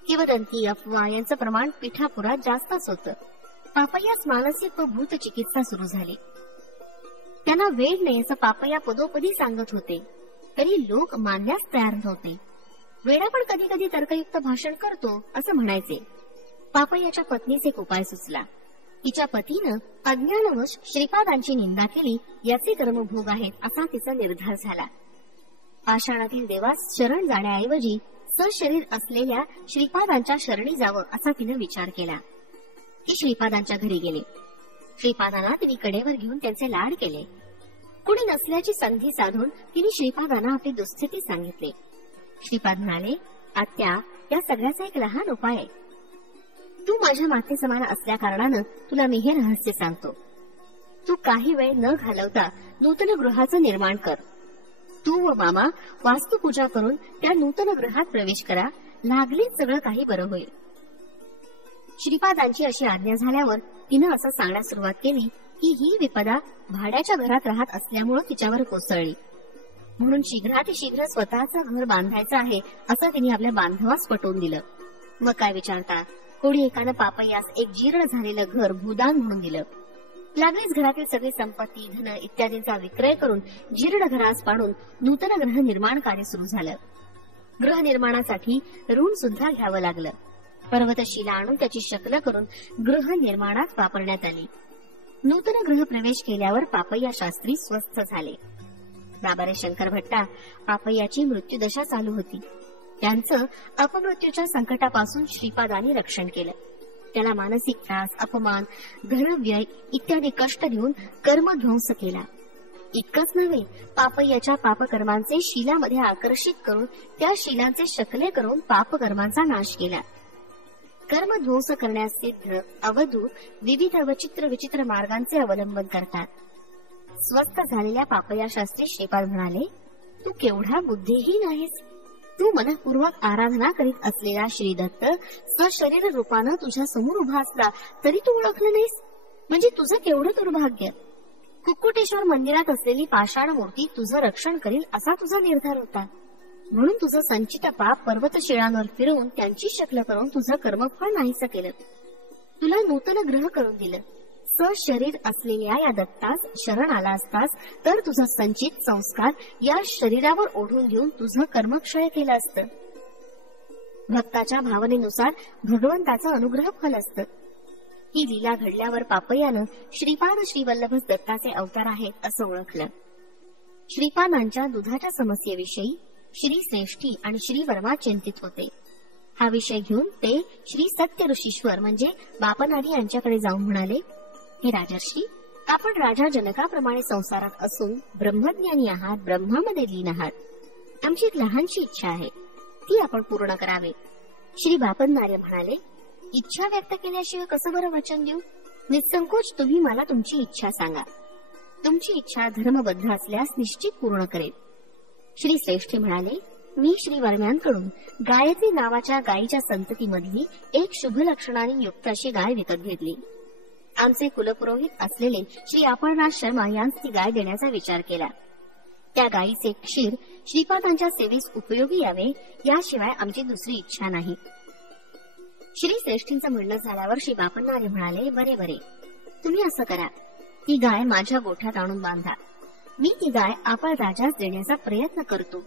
किंवदंती अफवा यांचं प्रमाण पिठापुरात जास्तच होतं. पापय्यास मानसिक व भूत चिकित्सा सुरू झाली. त्यांना वेळ नाही असं पापय्या पदोपदी सांगत होते तरी लोक मानण्यास तयार नव्हते. वेडा पण कधी कधी तर्कयुक्त भाषण करतो असं म्हणायचे. पापय्याच्या पत्नीस एक उपाय सुचला. तिच्या पतीनं अज्ञानवश श्रीपादांची निंदा केली याचे कर्मभोग आहेत असा तिचा निर्धार झाला. पाषाणातील देवास शरण जाण्याऐवजी सशरीर असलेल्या श्रीपादांच्या शरणी जावं असा तिने विचार केला. ती श्रीपादांच्या घरी गेले. श्रीपादांना तिने कडेवर घेऊन त्यांचे लाड केले. कुणी नसल्याची संधी साधून तिने श्रीपादांना आपली दुःस्थिती सांगितली. श्रीपाद म्हणाले, आत्या या सगळ्याचा एक लहान उपाय आहे. तू माझ्या माते समान असल्या कारणानं तुला मी हे रहस्य सांगतो. तू काही वेळ न घालवता नूतन गृहाचं निर्माण कर. तू व मामा वास्तुपूजा करून त्या नूतन गृहात प्रवेश करा. लागलीच सगळं काही बरं होईल. श्रीपादांची अशी आज्ञा झाल्यावर तिनं असं सांगण्यास सुरुवात केली की ही विपदा भाड्याच्या घरात राहत असल्यामुळे तिच्यावर कोसळली, म्हणून शीघ्र स्वतःचं घर बांधायचं आहे असं तिने आपल्या बांधवास पटवून दिलं. मग काय विचारता, कोणी एकानं पापय्यास एक जीर्ण झालेलं घर भूदान म्हणून दिलं. लागलीच घरातील सगळी संपत्ती, धन इत्यादींचा विक्रय करून जीर्ण घरास पाडून नूतन गृह निर्माण कार्य सुरू झालं. गृहनिर्माणासाठी ऋण सुद्धा घ्यावं लागलं. पर्वतशिला आणून त्याची शकल करून गृह निर्माणात वापरण्यात आली. नूतन गृह प्रवेश केल्यावर पापय्या शास्त्री स्वस्थ झाले. बाबारे शंकर भट्टा पापय्याची मृत्यूदशा चालू होती. त्यांचं अपमृत्यूच्या संकटापासून श्रीपादांनी रक्षण केलं. त्याला मानसिक त्रास, अपमान, धनव्यय इत्यादी कष्ट देऊन कर्मध्वंस केला. इतकंच नव्हे, पापय्याच्या पापकर्मांचे शिलामध्ये आकर्षित करून त्या शिलांचे शकले करून पापकर्मांचा नाश केला. कर्मध्वंस करण्यास सिद्ध अवधूत विविध विचित्र मार्गांचे अवलंबन करतात. स्वस्थ झालेल्या पापय्या शास्त्री श्रीपाद म्हणाले, तू केवढा बुद्धिहीन आहेस. तू मनःपूर्वक आराधना करीत असलेला श्रीदत्त सशरीर रूपानं तुझ्या समोर उभा असला तरी तू ओळखलं नाहीस, म्हणजे तुझं केवढं दुर्भाग्य. कुक्कुटेश्वर मंदिरात असलेली पाषाण मूर्ती तुझं रक्षण करील असा तुझा निर्धार होता, म्हणून तुझं संचित पाप पर्वतशिळांवर फिरवून त्यांची शकल करून तुझं कर्मफळ नाहीसं केलं. तुला नूतन ग्रह करून दिलं. सशरीर असलेल्या या दत्तास शरण आला असतास तर तुझा संचित संस्कार या शरीरावर ओढून देऊन तुझं कर्मक्षय केलं असतं. भक्ताच्या भावनेनुसार भगवंताचं अनुग्रह फल असतं. ही लीला घडल्यावर पापय्यानं श्रीपाद श्रीवल्लभच दत्ताचे अवतार आहेत असं ओळखलं. श्रीपादांच्या दुधाच्या समस्येविषयी श्री श्रेष्ठी आणि श्री वर्मा चिंतित होते. हा विषय घेऊन ते श्री सत्य ऋषीश्वर म्हणजे बापनारी यांच्याकडे जाऊन म्हणाले, हे राजर्षी, आपण राजा जनकाप्रमाणे संसारात असून ब्रह्मज्ञानी आहात, ब्रह्मामध्ये लीन आहात. आमची एक लहानशी इच्छा आहे, ती आपण पूर्ण करावी. श्री बापनार्य म्हणाले, इच्छा व्यक्त केल्याशिवाय कसं बरं वचन देऊ. निसंकोच तुम्ही मला तुमची इच्छा सांगा. तुमची इच्छा धर्मबद्ध असल्यास निश्चित पूर्ण करेल. श्री श्रेष्ठी म्हणाले, मी श्री वर्म्यांकडून गायत्री नावाच्या गायीच्या संततीमधली एक शुभ लक्षणाने युक्त अशी गाय विकत घेतली. आमचे कुलपुरोहित असलेले श्री आपणराज शर्मा यांस ती गाय देण्याचा विचार केला. त्या गायीचे क्षीर श्रीपादांच्या सेवेस उपयोगी यावे याशिवाय आमची दुसरी इच्छा नाही. श्री श्रेष्ठींचं म्हणणं झाल्यावर श्री बापनार्य म्हणाले, बरे तुम्ही असं करा, ती गाय माझ्या गोठ्यात आणून बांधा. मी ती गाय आपण राजास देण्याचा प्रयत्न करतो.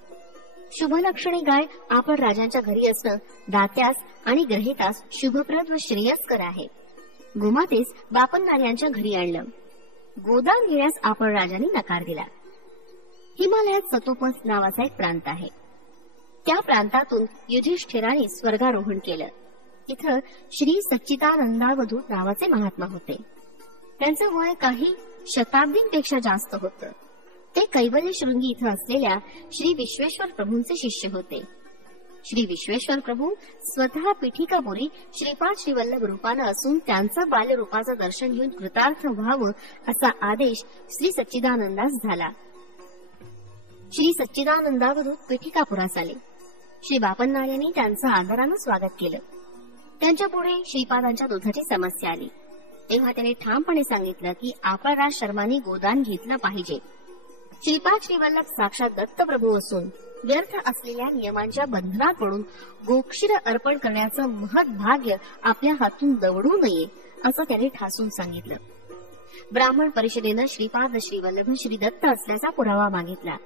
शुभलक्षणी गाय आपण राजांच्या घरी असणं दात्यास आणि ग्रहितास शुभप्रद व श्रेयस्कर आहे. गोमातेस बापनार्यांच्या घरी आणलं. गोदान घेण्यास आपण राजांनी नकार दिला. हिमालयात सतोपस नावाचा एक प्रांत आहे. त्या प्रांतातून युधिष्ठिराने स्वर्गारोहण केलं. तिथं श्री सच्चिदानंदावधूत नावाचे महात्मा होते. त्यांचं वय काही शताब्दींपेक्षा जास्त होतं. ते कैवल्य शृंगी इथं असलेल्या श्री विश्वेश्वर प्रभूंचे शिष्य होते. श्री विश्वेश्वर प्रभू स्वतः पीठिकापुरी श्रीपाद श्रीवल्लभ रूपानं असून त्यांचं बाल्य रूपाचं दर्शन घेऊन कृतार्थ व्हावं असा आदेश श्री सच्चिदानंदास झाला. श्री सच्चिदानंदावधूत पीठिकापुरास आले. श्री बापनार्यांनी त्यांचं आदरानं स्वागत केलं. त्यांच्या पुढे श्रीपादांच्या दुधाची समस्या आली. तेव्हा त्यांनी ठामपणे सांगितलं की आपणराज शर्मांनी गोदान घेतलं पाहिजे. श्रीपाद श्रीवल्लभ साक्षात दत्तप्रभू असून व्यर्थ असलेल्या नियमांच्या बंधनात पडून गोक्षीर अर्पण करण्याचं महत् भाग्य आपल्या हातून दवडू नये असं त्याने ठासून सांगितलं. ब्राह्मण परिषदेनं श्रीपाद श्रीवल्लभ श्री दत्त असल्याचा पुरावा मागितला.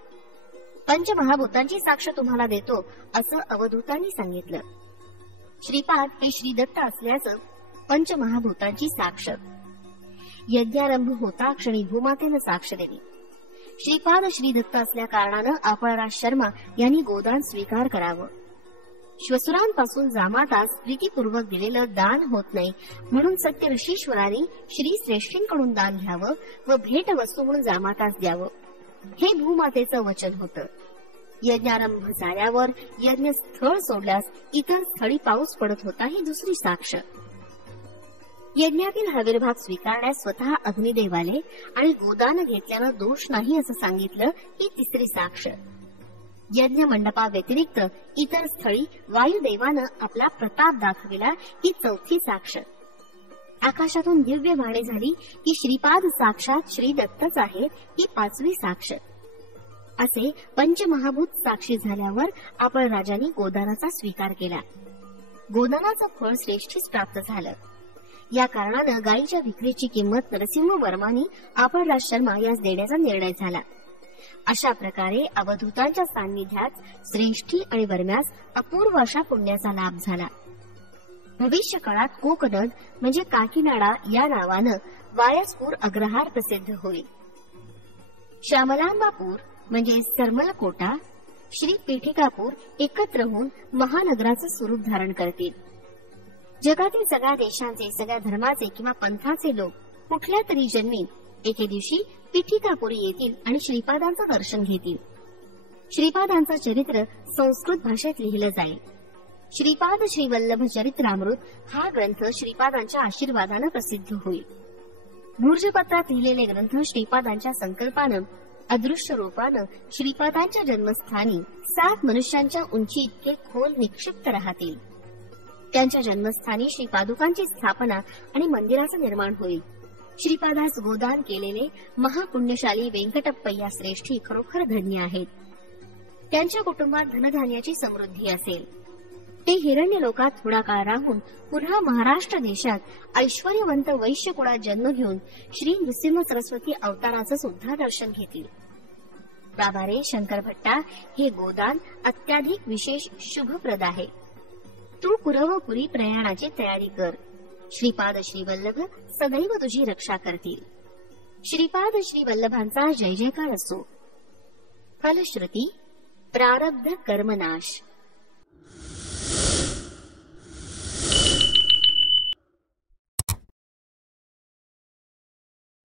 पंचमहाभूतांची साक्ष तुम्हाला देतो असं अवधूतांनी सांगितलं. श्रीपाद हे श्रीदत्त असल्याचं पंचमहाभूतांची साक्ष. यज्ञारंभ होता क्षणी भूमातेनं साक्ष दिली. श्रीपाद श्रीदत्त असल्या कारणानं आपणराज शर्मा यांनी गोदान स्वीकार करावं. श्वसुरांपासून जामातास प्रीतीपूर्वक दिलेलं दान होत नाही, म्हणून सत्य ऋषीश्वरांनी श्री श्रेष्ठींकडून दान घ्यावं व भेट वस्तू म्हणून जामातास द्यावं, हे भूमातेचं वचन होतं. यज्ञारंभ झाल्यावर यज्ञ स्थळ सोडल्यास इतर स्थळी पाऊस पडत होता ही दुसरी साक्ष. यज्ञातील हविर्भाग स्वीकारण्यास स्वतः अग्निदेव आले आणि गोदान घेतल्यानं दोष नाही असं सांगितलं ही तिसरी साक्ष. यज्ञ मंडपाव्यतिरिक्त इतर स्थळी वायुदेवानं आपला प्रताप दाखविला ही चौथी साक्ष. आकाशातून दिव्य वाणी झाली की श्रीपाद साक्षात श्री दत्तच आहेत ही पाचवी साक्ष. असे पंचमहाभूत साक्षी झाल्यावर आपण राजांनी गोदानाचा स्वीकार केला. गोदानाचं फळ श्रेष्ठीच प्राप्त झालं. या कारणानं गायीच्या विक्रीची किंमत नरसिंह वर्मानी आपण राज शर्मा यास देण्याचा निर्णय झाला. अशा प्रकारे अवधूतांच्या सान्निध्यात श्रेष्ठी आणि वर्म्यास अपूर्व अशा पुण्याचा लाभ झाला. भविष्य काळात कोकनद म्हणजे काकीनाडा या नावानं वायस्कूर अग्रहार प्रसिद्ध होईल. श्यामलांबापूर म्हणजे सरमलकोटा, श्री पीठिकापूर एकत्र होऊन महानगराचं स्वरूप धारण करतील. जगातील सगळ्या देशांचे, सगळ्या धर्माचे किंवा पंथाचे लोक कुठल्या तरी जन्मी एके दिवशी पीठिकापुरी येतील आणि श्रीपादांचं दर्शन घेतील. श्रीपादांचं चरित्र संस्कृत भाषेत लिहिलं जाईल. श्रीपाद श्रीवल्लभ चरित्रामृत हा ग्रंथ श्रीपादांच्या आशीर्वादानं प्रसिद्ध होईल. भूर्जपत्रात लिहिलेले ग्रंथ श्रीपादांच्या संकल्पानं अदृश्य रूपानं श्रीपादांच्या जन्मस्थानी 7 मनुष्यांच्या उंची इतके खोल निक्षिप्त राहतील. त्यांच्या जन्मस्थानी श्रीपादुकांची स्थापना आणि मंदिराचं निर्माण होईल. श्रीपादास गोदान केलेले महापुण्यशाली वेंकटप्पय्या श्रेष्ठी खरोखर धन्य आहेत. त्यांच्या कुटुंबात धनधान्याची समृद्धी असेल. ते हिरण्य लोकात थोडा काळ राहून पुन्हा महाराष्ट्र देशात ऐश्वर्यवंत वैश्य कुळात जन्म घेऊन श्री नृसिंह सरस्वती अवताराचं सुद्धा दर्शन घेतील. बाबा रे शंकर भट्टा, हे गोदान अत्याधिक विशेष शुभप्रद आहे. तू पुरवपुरी प्रयाणाची तयारी कर. श्रीपाद श्रीवल्लभ सदैव तुझी रक्षा करतील. श्रीपाद श्रीवल्लभांचा जय जयकार असो. फलश्रुती प्रारब्ध कर्मनाश.